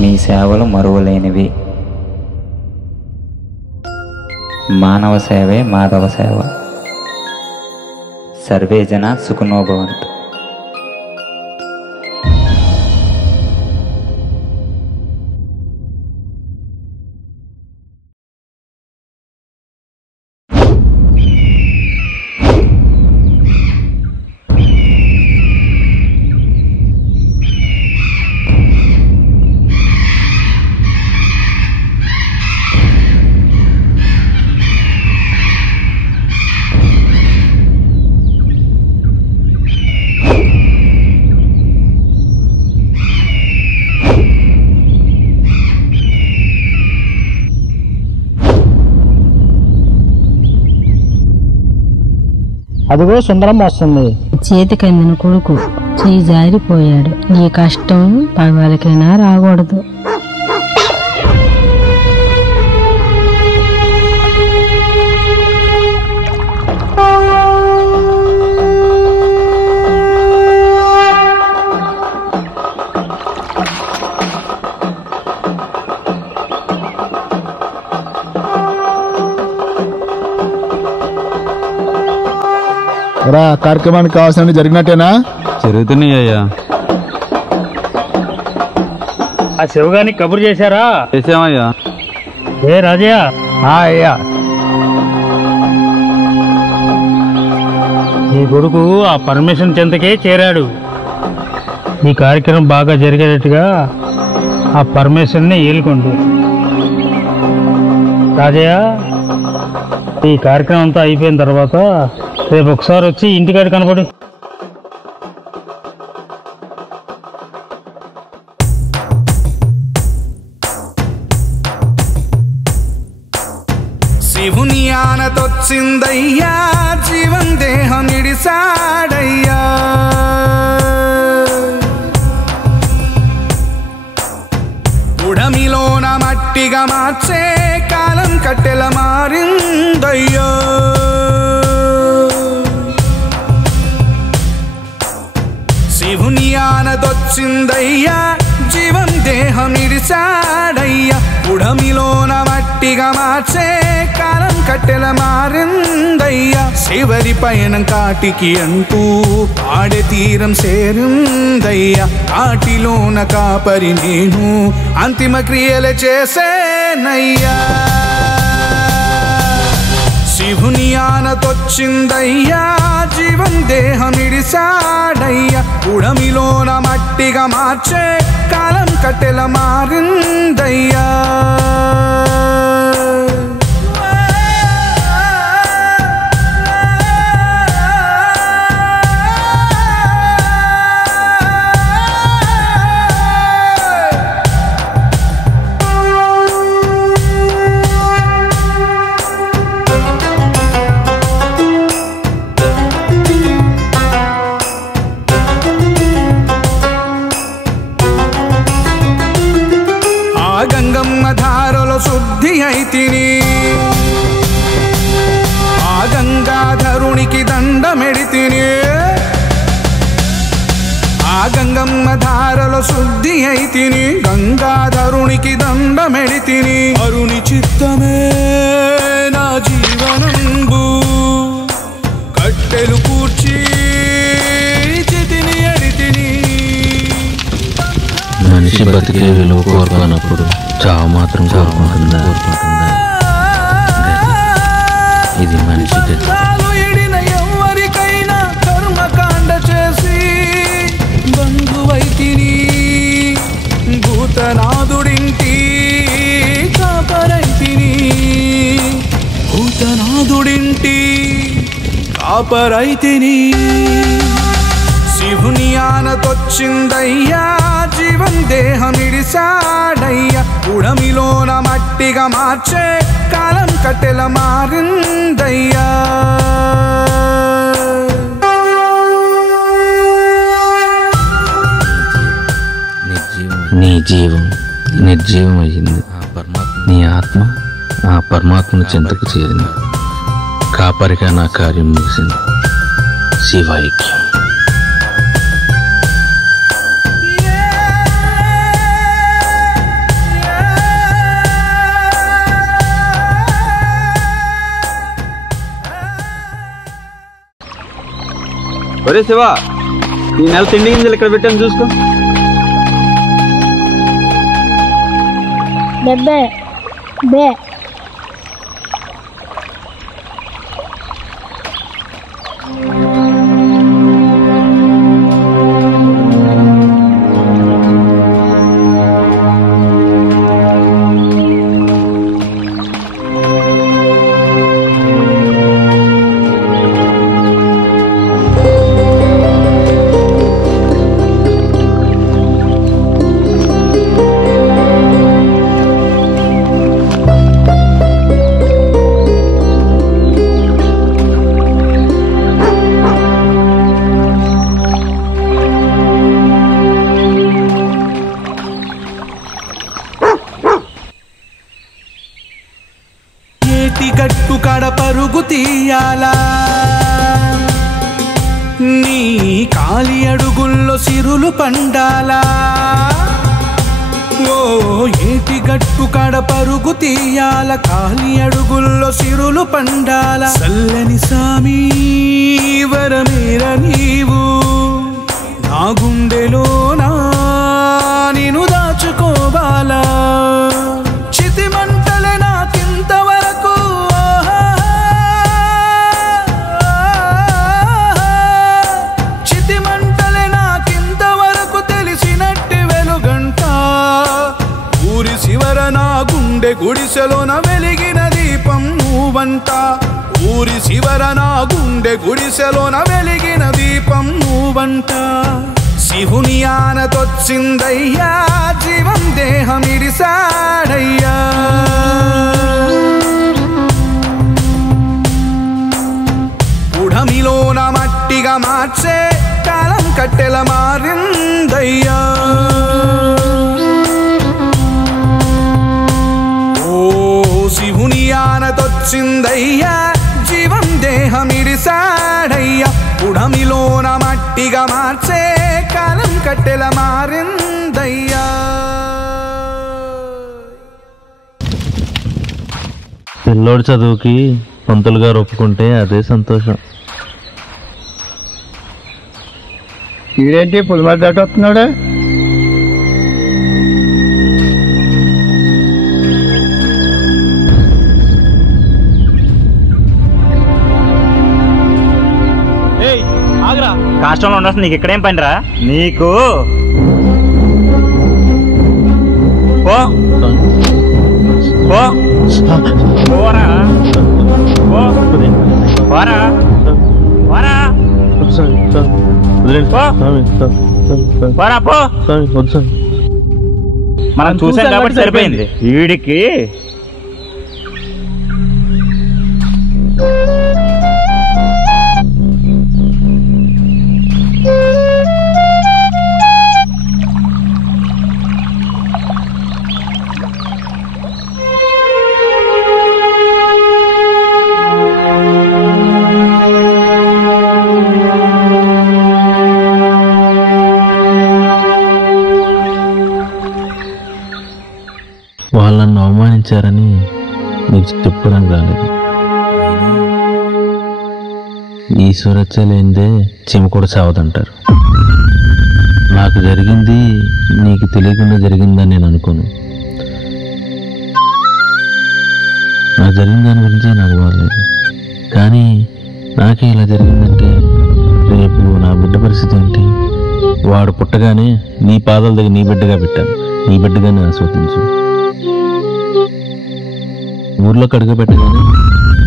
మీ సేవలు మరువలేనివి. మానవ సేవే మాధవ సేవ. సర్వే జన సుఖినో భవంతు. అదిగో సుందరం వస్తుంది. చేతికి అందిన కొడుకు చేయి జారిపోయాడు. నీ కష్టం పగలకైనా రాకూడదు. రా, కార్యక్రమానికి కావాల్సిన జరిగినట్టేనా? జరుగుతున్నాయి అయ్యా. ఆ శివగానికి కబురు చేశారా? చేసామయ్యా. ఏ రాజయ్య? అయ్యా, నీ కొడుకు ఆ పర్మిషన్ చెంతకే చేరాడు. ఈ కార్యక్రమం బాగా జరిగేటట్టుగా ఆ పర్మిషన్ని ఏలుకోండి. రాజయ్య, ఈ కార్యక్రమం అంతా అయిపోయిన తర్వాత రేపు ఒకసారి వచ్చి ఇంటికాడ కనపడు. శివుని ఆనతొచ్చిందయ్యా, జీవం దేహం ఇడిసాడయ్యా. ఉడమిలోన మట్టిగా మార్చే కాలం కట్టెల మారిందయ్యా. శివుని ఆనతొచ్చిందయ్యా, జీవం దేహం ఇడిసాడయ్యా. ఉడమిలోన మట్టిగా మార్చే కాలం కట్టెల మారిందయ్యా. శివరి పయనం కాటికి అంటూ ఆడే తీరం చేరిందయ్యా. కాటిలోన కాపరి నేను అంతిమ క్రియలు చేసేనయ్యా. శివుని ఆనతొచ్చిందయ్యా, జీవం దేహం ఇడిసాడయ్యా. ఉడమిలోన మట్టిగా మార్చే కాలం కట్టెల మారిందయ్యా. గంగమ్మ ధారలో శుద్ధి అయితిని, ఆ గంగాధరునికి దండమెడితిని. ఆ గంగమ్మ ధారలో శుద్ధి అయితిని, గంగాధరునికి దండమెడితిని. అరుని చిత్తమే నా జీవనంబు, కట్టెలు కూర్చి చితిని ఎడితిని. మనిషి బతికే విలువ కోరుకున్నప్పుడు చావు మాత్రం కోరుకుంటుందా? ఇది మనిషి ఎవరికైనా కర్మకాండ చేసి బంధువైతిని. భూతనాథుడింటి కాపరైతిని, భూతనాథుడింటి కాపరైతిని. శివుని ఆనతొచ్చిందయ్యా, జీవం దేహం ఇడిసాడయ్యా. ఉడమిలోన మట్టిగా మార్చే కాలం కట్టెల మారిందయ్యా. నీ జీవం నిర్జీవం అయ్యింది. నీ ఆత్మ ఆ పరమాత్మను చెంతకు చేరింది. కాపరిగా నా కార్యం ముగిసింది. శివైక్యం. ఒరే శివ, ఈ నెల తిండి గింజలు ఇక్కడ పెట్టాను చూసుకో. బెబ్బే బే గట్టు కడ పరుగు తీయాలా, నీ కాలి అడుగుల్లో సిరులు పండాలా. ఓ ఏటి గట్టు కడ పరుగు తీయాల, కాలి అడుగుల్లో సిరులు పండాల. చల్లని సామి వరమేర నీవు, నా గుండెలోనా నిన్ను దాచుకోవాలా. చితి మంటలే నాకింతవరకు, చితి మంటలే నాకింతవరకు తెలిసినట్టి వెలుగంట. ఊరి శివర నా గుండె గుడిసెలోన వెలిగిన దీపం నువ్వంట. ఊరి శివర నా గుండె గుడిసెలోన వెలిగిన దీపం నువ్వంట. శివుని ఆనతొచ్చిందయ్యా, జీవం దేహమిడిసాడయ్యా. ఉడమిలోన మట్టిగా మార్చే కాలం కట్టెల మారిందయ్యా. ఓ శివుని ఆనతొచ్చిందయ్యా, జీవం దేహమిడిసాడయ్యా. ఉడమిలోన మట్టిగా మార్చే కాలం కట్టెల మారిందయ్యా. పిల్లోడి చదువుకి పంతులు గారు ఒప్పుకుంటే అదే సంతోషం. ఈడేంటి పులిమరి దాటి వస్తున్నాడు? కాష్టంలో ఉండాల్సిన నీకు ఇక్కడేం పనిరా? నీకు పో పో పోరా, పోరా పోరా పోరా పో. మనం చూసాం కాబట్టి సరిపోయింది. వీడికి వాళ్ళని అవమానించారని నీకు చెప్పుకోవడానికి రాలేదు. ఈశ్వరచ్చ లేనిదే చీమ కూడా చావదంటారు. నాకు జరిగింది నీకు తెలియకుండా జరిగిందని నేను అనుకోను. నాకు జరిగిన దాని గురించి నాకు బాగలేదు, కానీ నాకే ఇలా జరిగిందంటే రేపు నా బిడ్డ పరిస్థితి ఏంటి? వాడు పుట్టగానే నీ పాదాల దగ్గర నీ బిడ్డగా పెట్టాను, నీ బిడ్డగానే ఆస్వాదించు. ఊర్లో కడుగు పెట్టగానే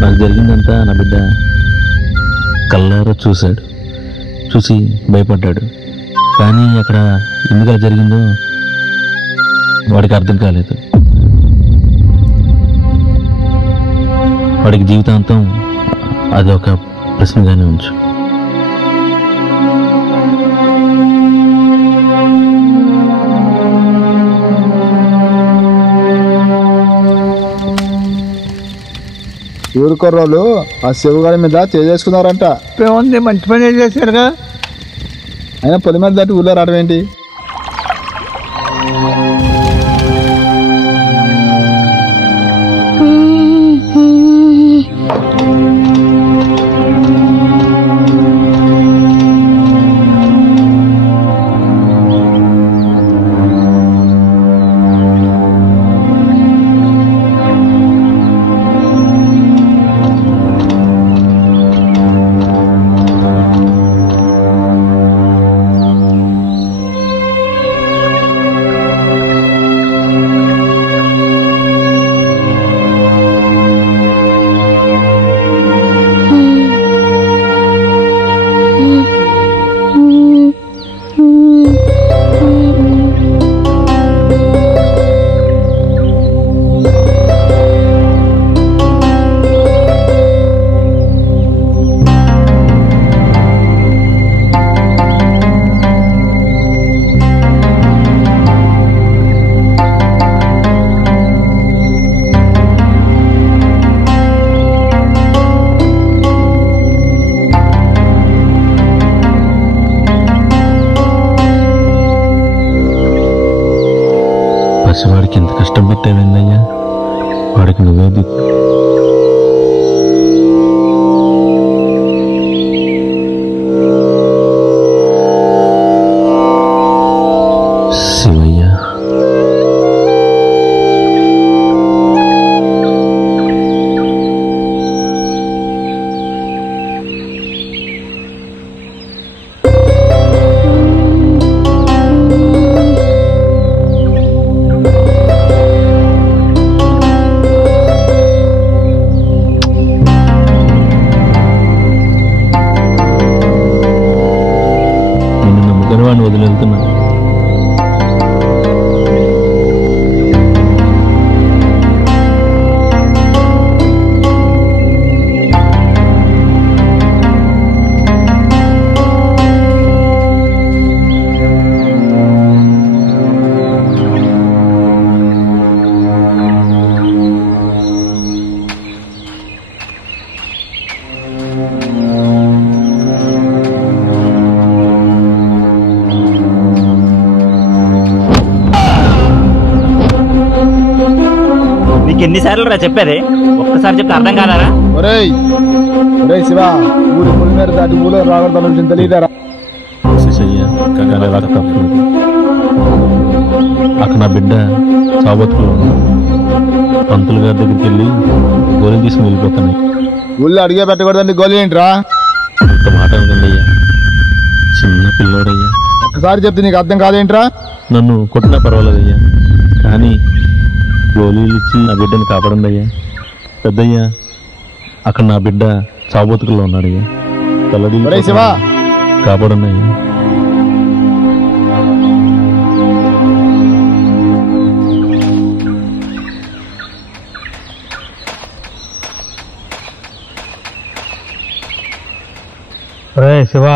నాకు జరిగిందంతా నా బిడ్డ కళ్ళారా చూశాడు, చూసి భయపడ్డాడు. కానీ అక్కడ ఎందుకు అలా జరిగిందో వాడికి అర్థం కాలేదు. వాడికి జీవితాంతం అది ఒక ప్రశ్నగానే ఉంచు. ఊరు కుర్రోళ్ళు ఆ శివగారి మీద చేసుకున్నారంట. ఉంది, మంచి పని చేశారుగా. అయినా పొలిమరి దాటి ఊళ్ళో రావడం ఏంటి? పసివాడికి ఎంత కష్టం పెట్టేవిందయ్యా, వాడికి నువ్వే దిక్కు. శివయ్య, నిన్ను నమ్ముకుని వాడిని వదిలేళ్తున్నా. నీకు ఎన్నిసార్లు రా చెప్పేది, ఒక్కసారి చెప్తే అర్థం కాదారా? ఒరేయ్ ఒరేయ్ శివ, ఊరి పొలిమేర దాటి ఊళ్ళో రావడం తెలియదారా? శిశయ్య, అక్కడ నా బిడ్డ సాబతుకులో ఉంది. పంతులు గారి దగ్గరికి వెళ్ళి గోళీ తీసుకుని వెళ్ళిపోతాను. ఊళ్ళో అడిగే పెట్టకూడదండి, గోళీ ఏంట్రా? అంత మాట అనుకోండి అయ్యా, చిన్న పిల్లోడయ్యా. ఒకసారి చెప్తే నీకు అర్థం కాదేంట్రా? నన్ను కొట్టినా పర్వాలేదయ్యా, కానీ గోళీలు ఇచ్చి నా బిడ్డని కాపాడండి అయ్యా. పెద్దయ్యా, అక్కడ నా బిడ్డ సాబోతుకుల్లో ఉన్నాడయ్యా. ఒరేయ్ శివ, కాపాడండి అయ్యా. రే శివ,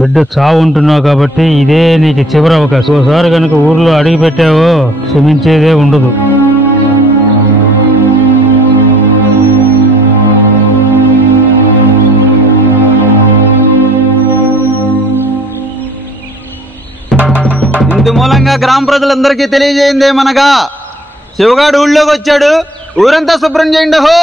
బిడ్డ చావు ఉంటున్నావు కాబట్టి ఇదే నీకు చివరి అవకాశం. ఓసారి కనుక ఊర్లో అడిగి పెట్టావో క్షమించేదే ఉండదు. ఇందు మూలంగా గ్రామ ప్రజలందరికీ తెలియజేయిందేమనగా, శివగాడు ఊళ్ళోకి వచ్చాడు, ఊరంతా శుభ్రం చేయండి హో.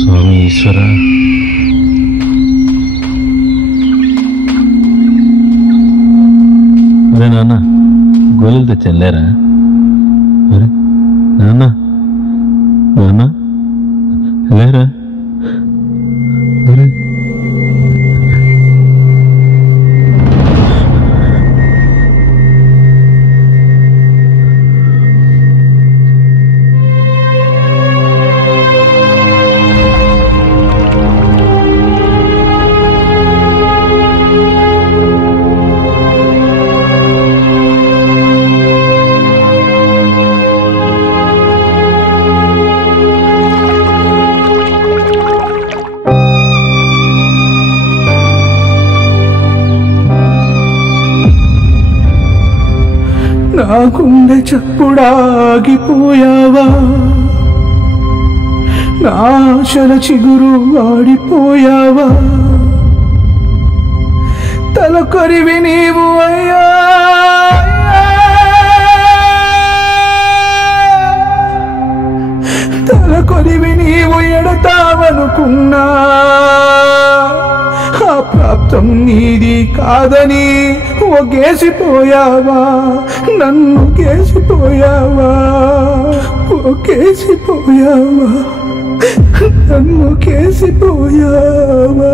స్వామి ఈశ్వర, అరే నాన్న, గోళీలు తెచ్చాను లేరా? అరే నాన్న, నాన్న లేరా? అరే నా గుండె చప్పుడాగిపోయావా, నా ఆశల చిగురు వాడిపోయావా, తలకొరివి నీవు అయ్యా. తలకొరివి నీవు ఎడతావనుకున్నా, ఆ ప్రాప్తం నీది కాదని ఒకేసిపోయావా, నన్ను కేసిపోయావా, ఒకేసిపోయావా, నన్ను కేసిపోయావా.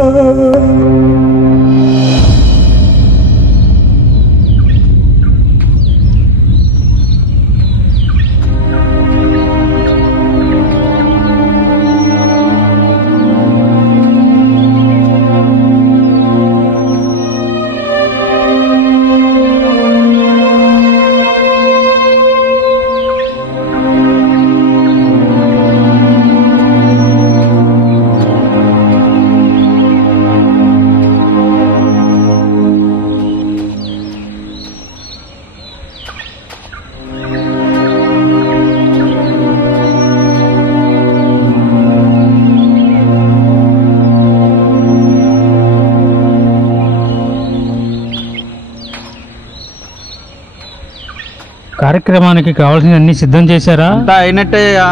కార్యక్రమానికి కావాల్సిన అన్ని సిద్ధం చేశారా? అంతా అయినట్టేయ్యా,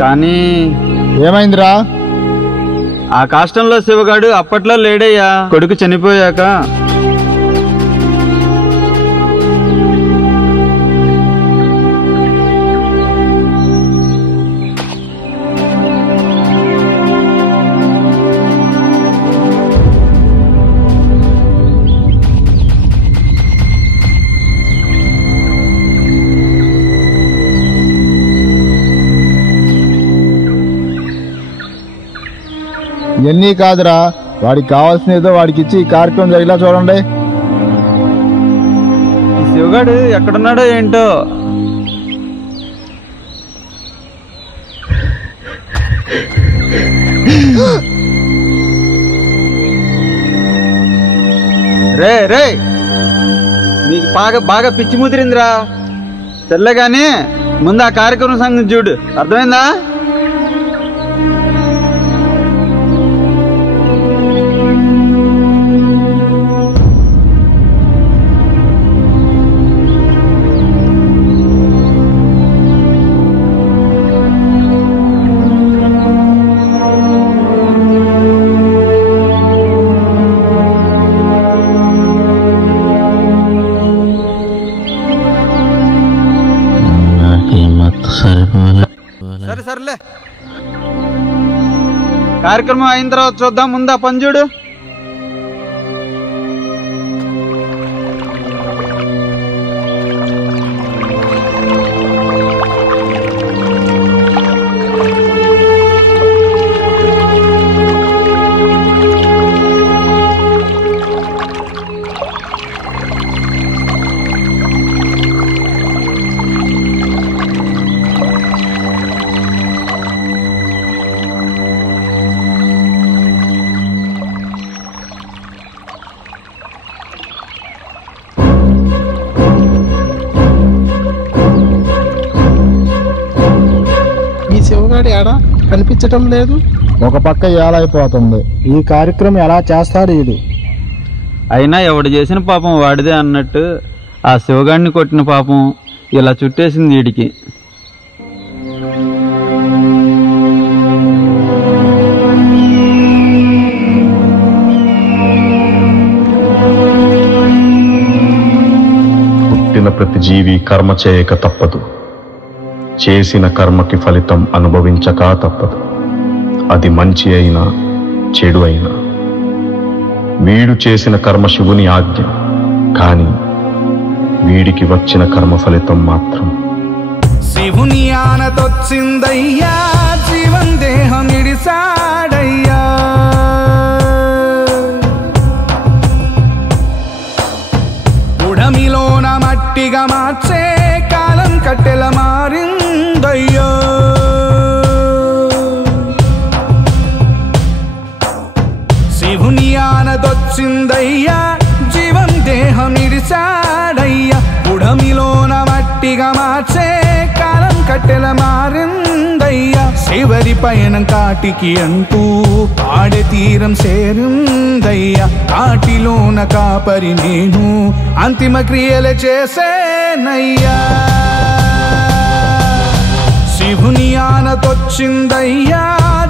కానీ ఏమైందిరా? ఆ కాష్టంలో శివగాడు అప్పట్లో లేడయ్యా, కొడుకు చనిపోయాక. ఇవన్నీ కాదురా, వాడికి కావాల్సిన ఏదో వాడికి ఇచ్చి ఈ కార్యక్రమం జరిగేలా చూడండి. ఈ శివగాడు ఎక్కడున్నాడో ఏంటో. రే రే, నీకు బాగా పిచ్చి ముదిరిందిరా. తెల్లగాని ముందు ఆ కార్యక్రమం సంగతి చూడు, అర్థమైందా? సరేలే, కార్యక్రమం అయిన తర్వాత చూద్దాం, ముందు ఆ పని చూడు. శివగాడి ఆడ కనిపించటం లేదు. ఒక పక్క ఏలైపోతుంది. ఈ కార్యక్రమం ఎలా చేస్తాడు ఇది? అయినా ఎవడు చేసిన పాపం వాడిదే అన్నట్టు ఆ శివగాడిని కొట్టిన పాపం ఇలా చుట్టేసింది వీడికి. పుట్టిన ప్రతి జీవి కర్మ చేయక తప్పదు. చేసిన కర్మకి ఫలితం అనుభవించక తప్పదు. అది మంచి అయినా చెడు అయినా. వీడు చేసిన కర్మ శివుని ఆజ్ఞ, కానీ వీడికి వచ్చిన కర్మ ఫలితం మాత్రం శివుని ఆనతొచ్చిందయ్యా, జీవన్ దేహం ఇడిసాడయ్యా. ఉడమిలోన మట్టిగా మార్చే కాలం కట్టెల మారిందయ్యా. శివుని ఆనతొచ్చిందయ్యా, జీవం దేహం ఇడిసాడయ్యా. ఉడమిలోన మట్టిగా మార్చే కాలం కట్టెల మారిందయ్యా. శివరి పయనం కాటికి అంటూ ఆడే తీరం చేరిందయ్యా. కాటిలోన కాపరి నేను అంతిమ క్రియలు చేసేనయ్యా. శివుని ఆనతొచ్చిందయ్యా,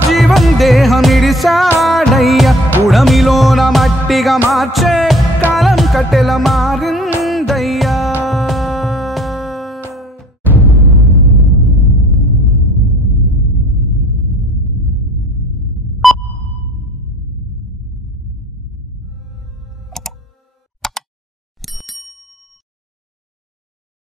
జీవం దేహం ఇడిసాడయ్యా. ఉడమిలోన మట్టిగా మార్చే కాలం కట్టెల మారింది.